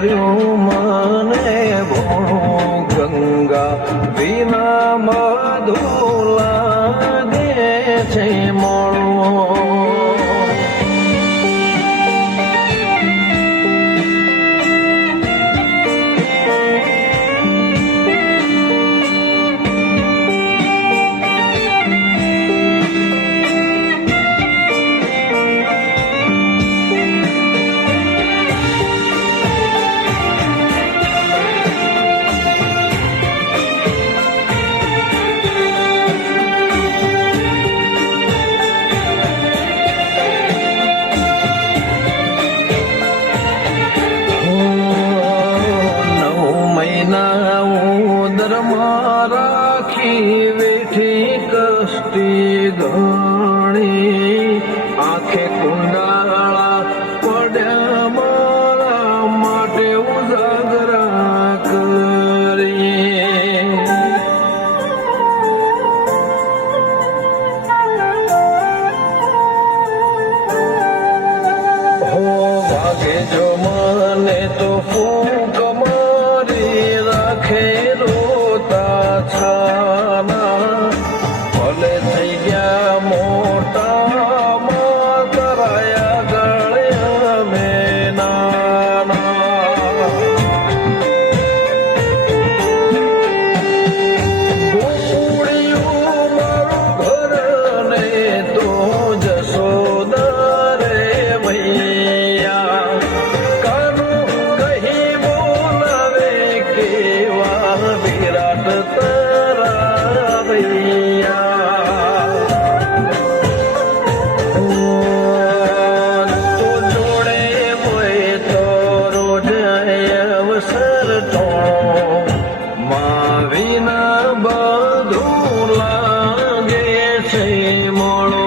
ભર્યું મને ભોળું ગંગા વિના બધું લાગે છે મોળું. ઉદરમાં રાખી વેઠી કષ્ટી ઘણી આંખે કુંડાળા પડ્યા મારા માટે ઉજાગરા કરીએ. હો વાગે જો મને તો ફૂંક મારી રાખે રોતા છાના ભલે થઈ ગયા મોટા માં કરાયા ગળે અમે નાના. ગોળિયું મારું ઘર ને તો જશોદા રે ભૈયા કાનું કહી બોલાવે કેવા વિરાટ તારા ભૈયા. તો જોડે હોય તો રોજ અવસર ટોણો માં વિના બધું લાગે છે મોળો.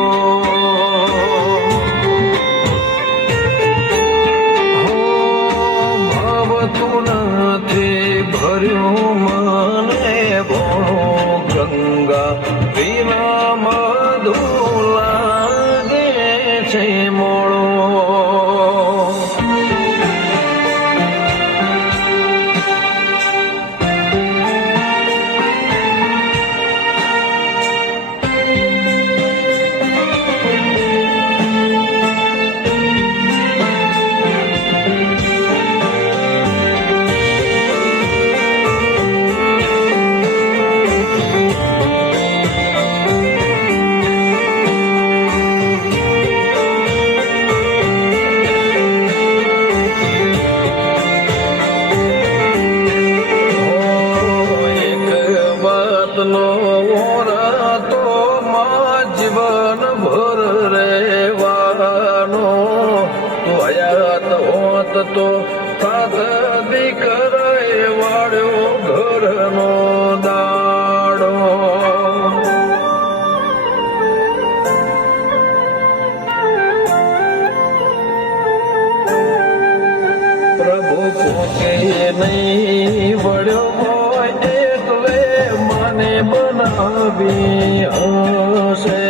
ભાવતું નથી ભર્યું મને ભોળું ગંગા વિના બધું લાગે છે મોળો. તો માં જીવન ભર રહેવાનો તો હયાત હોત તો સાત દીકરાએ વાળ્યો ઘરનો દાડો. પ્રભુ પોતે નહીં વળ્યો હોય એટલે મને બનાવી હશે.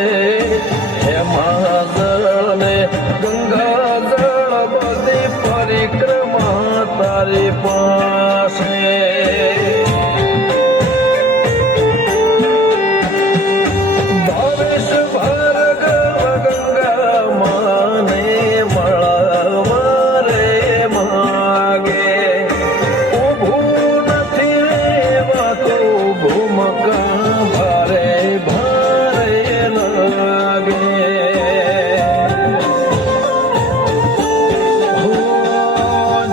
એમાં જળ ને ગંગા જળ બધી પરિક્રમા તારી પાસે. ભાવેશ ભાર્ગવ ગંગા માને મળવા રે માગે ઊભું નથી રેવાતું ભૂમકા ભારે ભારે લાગે.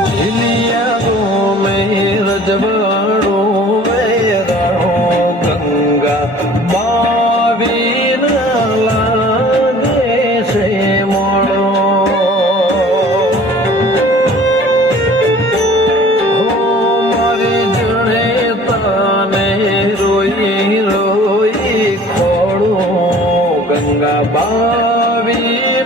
ઝીલિયા મેં રજવાડો વેરાણો ગંગા બાવીન લાગે છે મોળો. મારી જણે તાને રોઈ રોઈ ખોળો ગંગા બાવી